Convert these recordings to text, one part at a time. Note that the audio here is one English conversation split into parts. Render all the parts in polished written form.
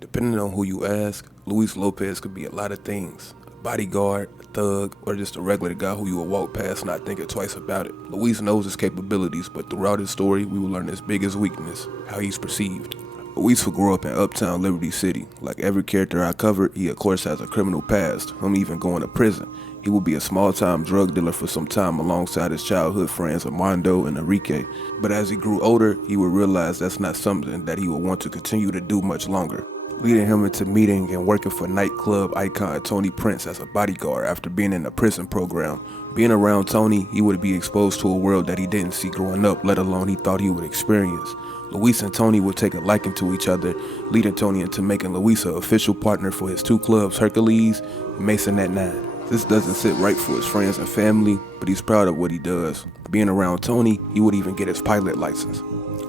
Depending on who you ask, Luiz Lopez could be a lot of things. A bodyguard, a thug, or just a regular guy who you will walk past not thinking twice about it. Luiz knows his capabilities, but throughout his story, we will learn his biggest weakness, how he's perceived. Luis will grow up in uptown Liberty City. Like every character I covered, he of course has a criminal past, him even going to prison. He will be a small-time drug dealer for some time alongside his childhood friends Armando and Enrique. But as he grew older, he would realize that's not something that he would want to continue to do much longer, leading him into meeting and working for nightclub icon Tony Prince as a bodyguard after being in a prison program. Being around Tony, he would be exposed to a world that he didn't see growing up, let alone he thought he would experience. Luis and Tony would take a liking to each other, leading Tony into making Luis an official partner for his two clubs, Hercules and Mason at 9. This doesn't sit right for his friends and family, but he's proud of what he does. Being around Tony, he would even get his pilot license.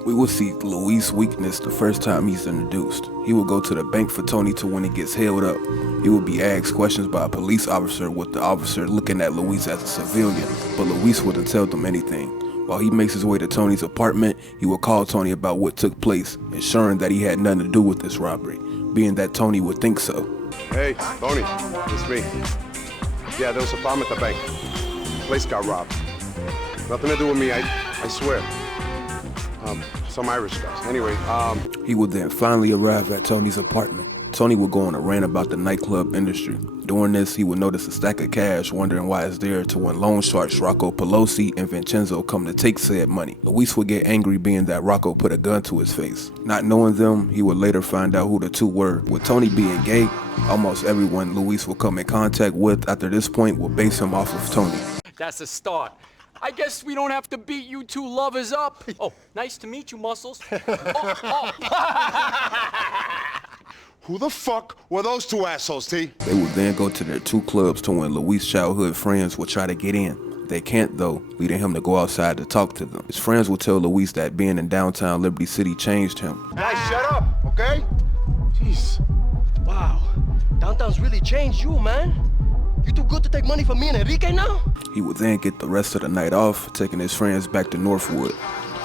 We will see Luis' weakness the first time he's introduced. He will go to the bank for Tony to when he gets held up. He will be asked questions by a police officer with the officer looking at Luis as a civilian, but Luis wouldn't tell them anything. While he makes his way to Tony's apartment, he will call Tony about what took place, ensuring that he had nothing to do with this robbery, being that Tony would think so. Hey, Tony, it's me. Yeah, there was a bomb at the bank. The place got robbed. Nothing to do with me, I swear. Some Irish guys. Anyway, He would then finally arrive at Tony's apartment. Tony would go on a rant about the nightclub industry. During this, he would notice a stack of cash, wondering why it's there to when loan sharks Rocco Pelosi and Vincenzo come to take said money. Luis would get angry being that Rocco put a gun to his face. Not knowing them, he would later find out who the two were. With Tony being gay, almost everyone Luis will come in contact with after this point will base him off of Tony. That's a start. I guess we don't have to beat you two lovers up. Oh, nice to meet you, Muscles. who the fuck were those two assholes, T? They would then go to their two clubs to when Luis' childhood friends would try to get in. They can't though, leading him to go outside to talk to them. His friends will tell Luis that being in downtown Liberty City changed him. Guys, shut up, okay? Jeez. Wow, downtown's really changed you, man. You too good to take money from me and Enrique now? He would then get the rest of the night off, taking his friends back to Northwood.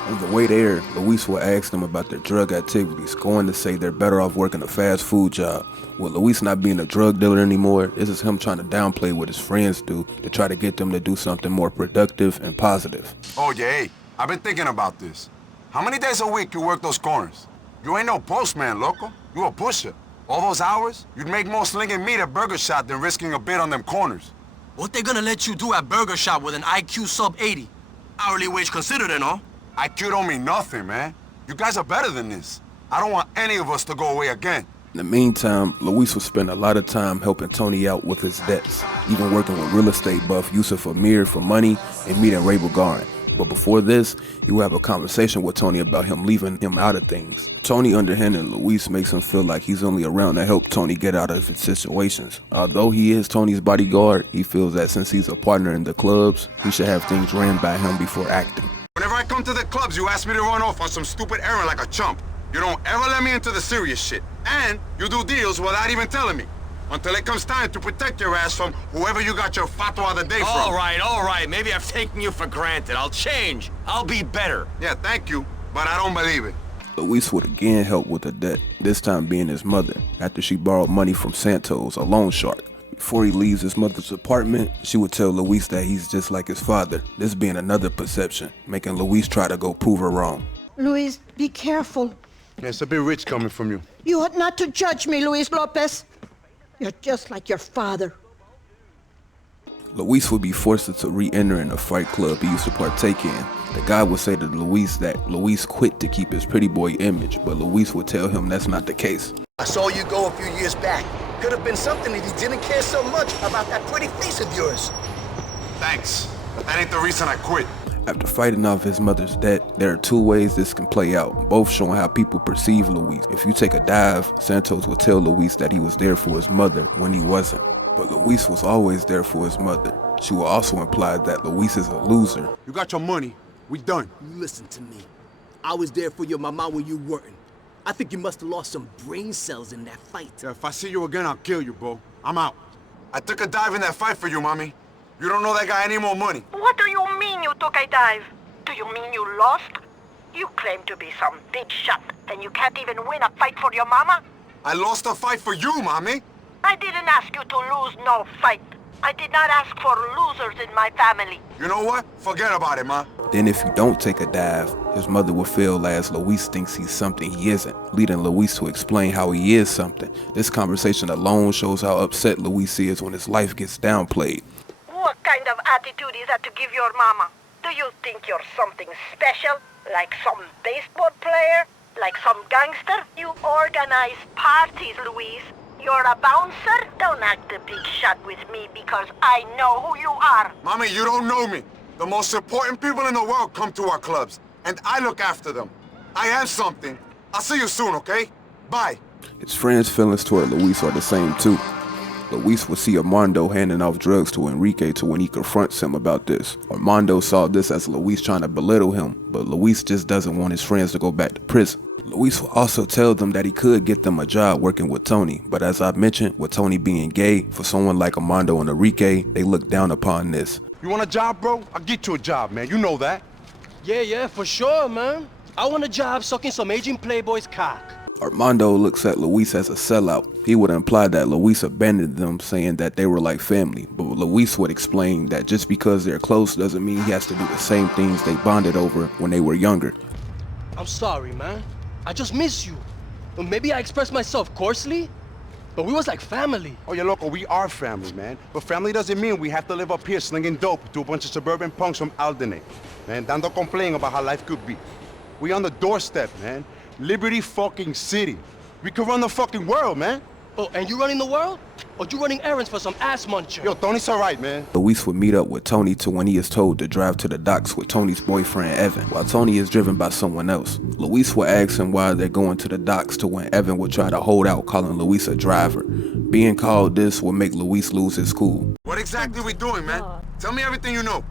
On the way there, Luis will ask them about their drug activities, going to say they're better off working a fast food job. With Luis not being a drug dealer anymore, this is him trying to downplay what his friends do to try to get them to do something more productive and positive. Oh, yeah, hey, I've been thinking about this. How many days a week you work those corners? You ain't no postman, loco. You a pusher. All those hours, you'd make more slinging meat at Burger Shot than risking a bid on them corners. What they gonna let you do at Burger Shop with an IQ sub 80? Hourly wage considered and all. IQ don't mean nothing, man. You guys are better than this. I don't want any of us to go away again. In the meantime, Luis would spend a lot of time helping Tony out with his debts, even working with real estate buff Yusuf Amir for money and meeting Ray Bulgarin. But before this, he would have a conversation with Tony about him leaving him out of things. Tony underhanding Luis makes him feel like he's only around to help Tony get out of his situations. Although he is Tony's bodyguard, he feels that since he's a partner in the clubs, he should have things ran by him before acting. Whenever I come to the clubs, you ask me to run off on some stupid errand like a chump. You don't ever let me into the serious shit. And you do deals without even telling me. Until it comes time to protect your ass from whoever you got your fatwa of the day from. All right. Maybe I've taken you for granted. I'll change. I'll be better. Yeah, thank you, but I don't believe it. Luis would again help with the debt, this time being his mother, after she borrowed money from Santos, a loan shark. Before he leaves his mother's apartment, she would tell Luis that he's just like his father, this being another perception, making Luis try to go prove her wrong. Luis, be careful. Yeah, it's a bit rich coming from you. You ought not to judge me, Luis Lopez. You're just like your father. Luis would be forced to re-enter in a fight club he used to partake in. The guy would say to Luis that Luis quit to keep his pretty boy image, but Luis would tell him that's not the case. I saw you go a few years back. Could have been something if you didn't care so much about that pretty face of yours. Thanks, but that ain't the reason I quit. After fighting off his mother's debt, there are two ways this can play out, both showing how people perceive Luis. If you take a dive, Santos would tell Luis that he was there for his mother when he wasn't. But Luis was always there for his mother. She will also imply that Luis is a loser. You got your money. We done. Listen to me. I was there for your mama when you weren't. I think you must have lost some brain cells in that fight. Yeah, if I see you again, I'll kill you, bro. I'm out. I took a dive in that fight for you, mommy. You don't know that guy any more money. What do you mean you took a dive? Do you mean you lost? You claim to be some big shot, and you can't even win a fight for your mama? I lost a fight for you, mommy. I didn't ask you to lose no fight. I did not ask for losers in my family. You know what? Forget about it, ma. Then if you don't take a dive, his mother will feel as Luis thinks he's something he isn't, leading Luis to explain how he is something. This conversation alone shows how upset Luis is when his life gets downplayed. What kind of attitude is that to give your mama? Do you think you're something special? Like some baseball player? Like some gangster? You organize parties, Luis. You're a bouncer? Don't act a big shot with me because I know who you are. Mommy, you don't know me. The most important people in the world come to our clubs, and I look after them. I am something. I'll see you soon, okay? Bye. His friends' feelings toward Luis are the same too. Luis would see Armando handing off drugs to Enrique to when he confronts him about this. Armando saw this as Luis trying to belittle him, but Luis just doesn't want his friends to go back to prison. Luis will also tell them that he could get them a job working with Tony, but as I mentioned, with Tony being gay, for someone like Armando and Enrique, they look down upon this. You want a job, bro? I'll get you a job, man. You know that. Yeah, for sure, man. I want a job sucking some aging playboy's cock. Armando looks at Luis as a sellout. He would imply that Luis abandoned them, saying that they were like family, but Luis would explain that just because they're close doesn't mean he has to do the same things they bonded over when they were younger. I'm sorry, man. I just miss you. Well, maybe I expressed myself coarsely, but we was like family. Oh, yeah, loco, we are family, man. But family doesn't mean we have to live up here slinging dope to a bunch of suburban punks from Alderney. Man, dando complaining about how life could be. We on the doorstep, man. Liberty fucking City. We could run the fucking world, man. Oh, and you running the world? Or you running errands for some ass muncher? Yo, Tony's all right, man. Luis would meet up with Tony to when he is told to drive to the docks with Tony's boyfriend Evan, while Tony is driven by someone else. Luis will ask him why they're going to the docks to when Evan would try to hold out, calling Luis a driver. Being called this will make Luis lose his cool. What exactly are we doing, man? Tell me everything you know.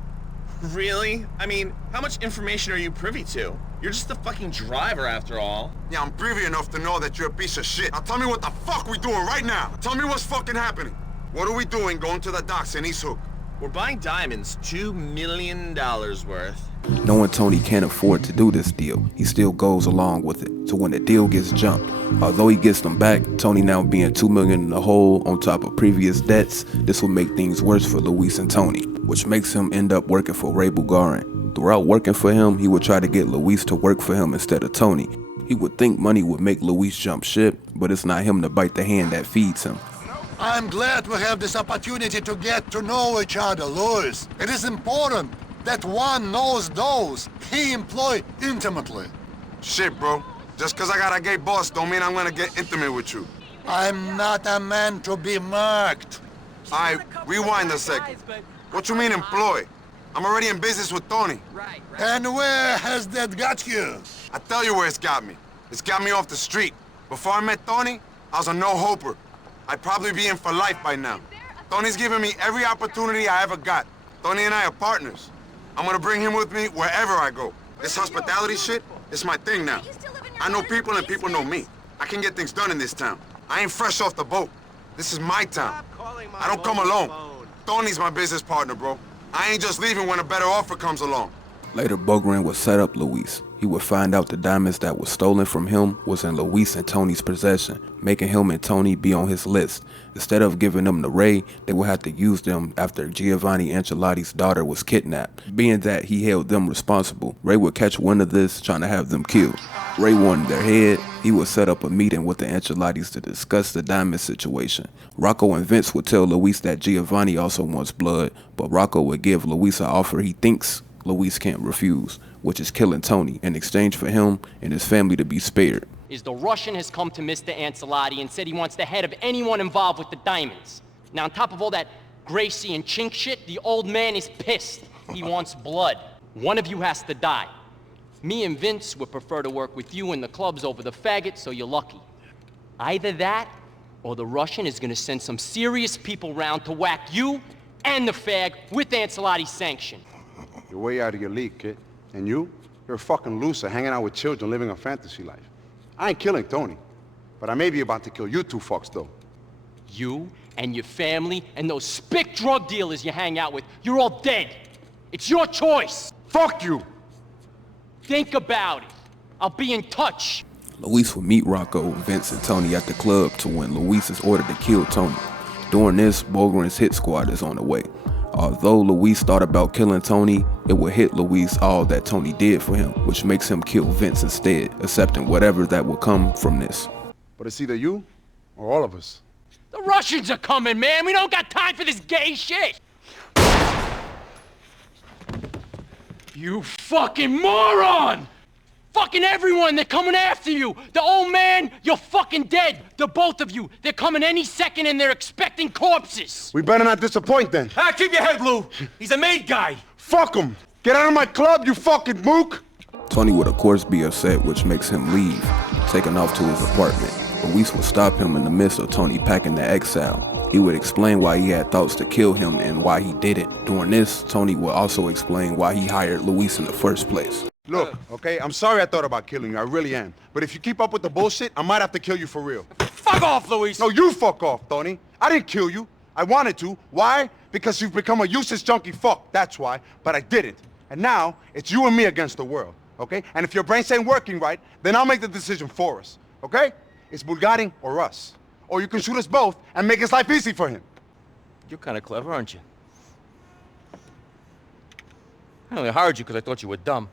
Really? I mean, how much information are you privy to? You're just a fucking driver after all. Yeah, I'm privy enough to know that you're a piece of shit. Now tell me what the fuck we doing right now. Tell me what's fucking happening. What are we doing going to the docks in East Hook? We're buying diamonds, $2 million worth. Knowing Tony can't afford to do this deal, he still goes along with it. So when the deal gets jumped, although he gets them back, Tony now being $2 million in the hole on top of previous debts, this will make things worse for Luis and Tony, which makes him end up working for Ray Bulgarin. Throughout working for him, he would try to get Luis to work for him instead of Tony. He would think money would make Luis jump ship, but it's not him to bite the hand that feeds him. I'm glad we have this opportunity to get to know each other, Luis. It is important that one knows those he employs intimately. Shit, bro. Just cause I got a gay boss don't mean I'm gonna get intimate with you. I'm not a man to be marked. Alright, rewind a second. What you mean employ? I'm already in business with Tony. And where has that got you? I tell you where it's got me. It's got me off the street. Before I met Tony, I was a no-hoper. I'd probably be in for life by now. Tony's given me every opportunity I ever got. Tony and I are partners. I'm gonna bring him with me wherever I go. This hospitality shit, it's my thing now. I know people and people know me. I can get things done in this town. I ain't fresh off the boat. This is my town. I don't come alone. Tony's my business partner, bro. I ain't just leaving when a better offer comes along. Later, Bulgarin would set up Luis. He would find out the diamonds that was stolen from him was in Luis and Tony's possession, making him and Tony be on his list. Instead of giving them to Ray, they would have to use them after Giovanni Ancelotti's daughter was kidnapped. Being that he held them responsible, Ray would catch wind of this, trying to have them killed. Ray wanted their head. He would set up a meeting with the Ancelottis to discuss the diamond situation. Rocco and Vince would tell Luis that Giovanni also wants blood, but Rocco would give Luis an offer he thinks Luis can't refuse, which is killing Tony in exchange for him and his family to be spared. Is the Russian has come to Mr. Ancelotti and said he wants the head of anyone involved with the diamonds. Now, on top of all that Gracie and Chink shit, the old man is pissed. He wants blood. One of you has to die. Me and Vince would prefer to work with you in the clubs over the faggot, so you're lucky. Either that, or the Russian is gonna send some serious people round to whack you and the fag with Ancelotti's sanction. You're way out of your league, kid. And you're a fucking loser hanging out with children living a fantasy life. I ain't killing Tony, but I may be about to kill you two fucks, though. You and your family and those spick drug dealers you hang out with, you're all dead. It's your choice. Fuck you! Think about it. I'll be in touch. Luis would meet Rocco, Vince, and Tony at the club to when Luis is ordered to kill Tony. During this, Bogeron's hit squad is on the way. Although Luis thought about killing Tony, it would hit Luis all that Tony did for him, which makes him kill Vince instead, accepting whatever that will come from this. But it's either you or all of us. The Russians are coming, man. We don't got time for this gay shit. You fucking moron! Fucking everyone, they're coming after you! The old man, you're fucking dead! The both of you, they're coming any second and they're expecting corpses! We better not disappoint then. Ah, keep your head, Lou. He's a made guy. Fuck him! Get out of my club, you fucking mook! Tony would of course be upset, which makes him leave, taking off to his apartment. Luis would stop him in the midst of Tony packing to exile. He would explain why he had thoughts to kill him and why he did it. During this, Tony would also explain why he hired Luis in the first place. Look, okay, I'm sorry I thought about killing you, I really am. But if you keep up with the bullshit, I might have to kill you for real. Fuck off, Luis. No, you fuck off, Tony. I didn't kill you. I wanted to. Why? Because you've become a useless junkie fuck, that's why. But I didn't. And now, it's you and me against the world, okay? And if your brains ain't working right, then I'll make the decision for us, okay? It's Bulgarin or us. Or you can shoot us both and make his life easy for him. You're kind of clever, aren't you? I only hired you because I thought you were dumb.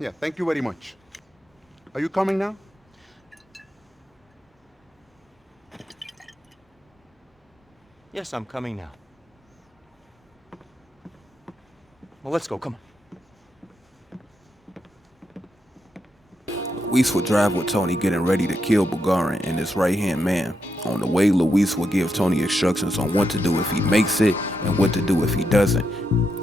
Yeah, thank you very much. Are you coming now? Yes, I'm coming now. Well, let's go, come on. Luis would drive with Tony getting ready to kill Bulgarin and his right-hand man. On the way, Luis would give Tony instructions on what to do if he makes it and what to do if he doesn't.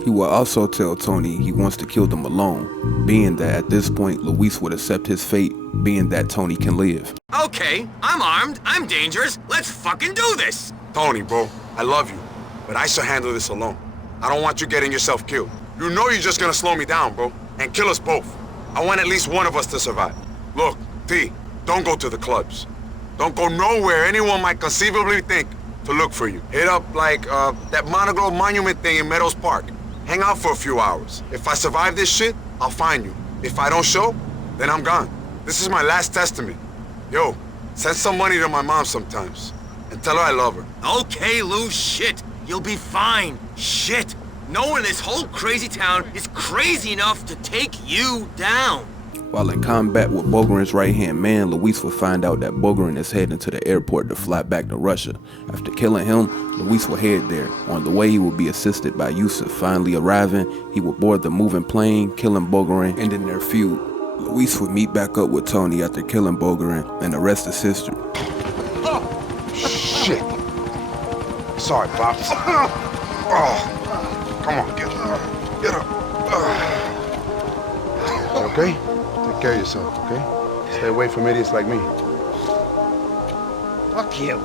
He will also tell Tony he wants to kill them alone, being that at this point, Luis would accept his fate, being that Tony can live. Okay, I'm armed, I'm dangerous, let's fucking do this! Tony, bro, I love you, but I shall handle this alone. I don't want you getting yourself killed. You know you're just gonna slow me down, bro, and kill us both. I want at least one of us to survive. Look, T, don't go to the clubs. Don't go nowhere anyone might conceivably think to look for you. Hit up, like, that Monoglow Monument thing in Meadows Park. Hang out for a few hours. If I survive this shit, I'll find you. If I don't show, then I'm gone. This is my last testament. Yo, send some money to my mom sometimes. And tell her I love her. Okay, Lou, shit. You'll be fine. Shit. No one in this whole crazy town is crazy enough to take you down. While in combat with Bogeron's right-hand man, Luis would find out that Bogeron is heading to the airport to fly back to Russia. After killing him, Luis will head there. On the way, he will be assisted by Yusuf. Finally arriving, he will board the moving plane, killing Bogeron, ending their feud. Luis would meet back up with Tony after killing Bogeron, and the rest is history. Shit. Sorry, Pops. Oh, come on, get up. Get up. You okay? Take care of yourself, okay? Stay away from idiots like me. Fuck you.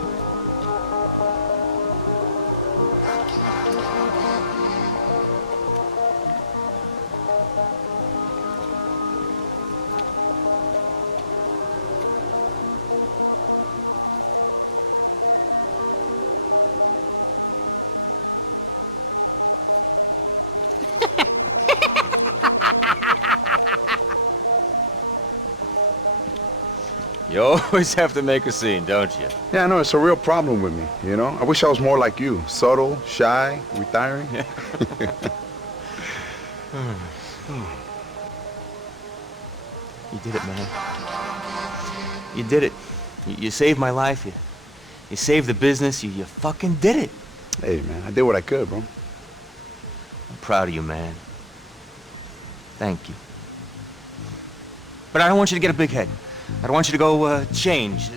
You always have to make a scene, don't you? Yeah, I know, it's a real problem with me, you know? I wish I was more like you. Subtle, shy, retiring. You did it, man. You did it. You saved my life. You saved the business. You fucking did it. Hey, man, I did what I could, bro. I'm proud of you, man. Thank you. But I don't want you to get a big head. I don't want you to go change,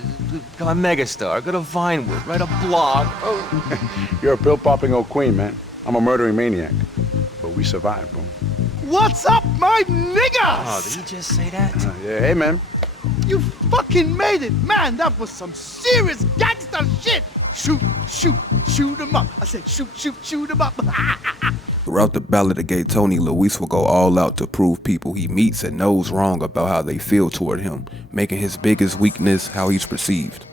become a megastar, go to Vinewood, write a blog. Oh. You're a pill-popping old queen, man. I'm a murdering maniac. But we survived, bro. What's up, my niggas? Oh, did he just say that? Yeah, hey, man. You fucking made it, man. That was some serious gangster shit. Shoot, shoot, shoot 'em up. I said shoot, shoot, shoot 'em up. Throughout the Ballad of Gay Tony, Luis will go all out to prove people he meets and knows wrong about how they feel toward him, making his biggest weakness how he's perceived.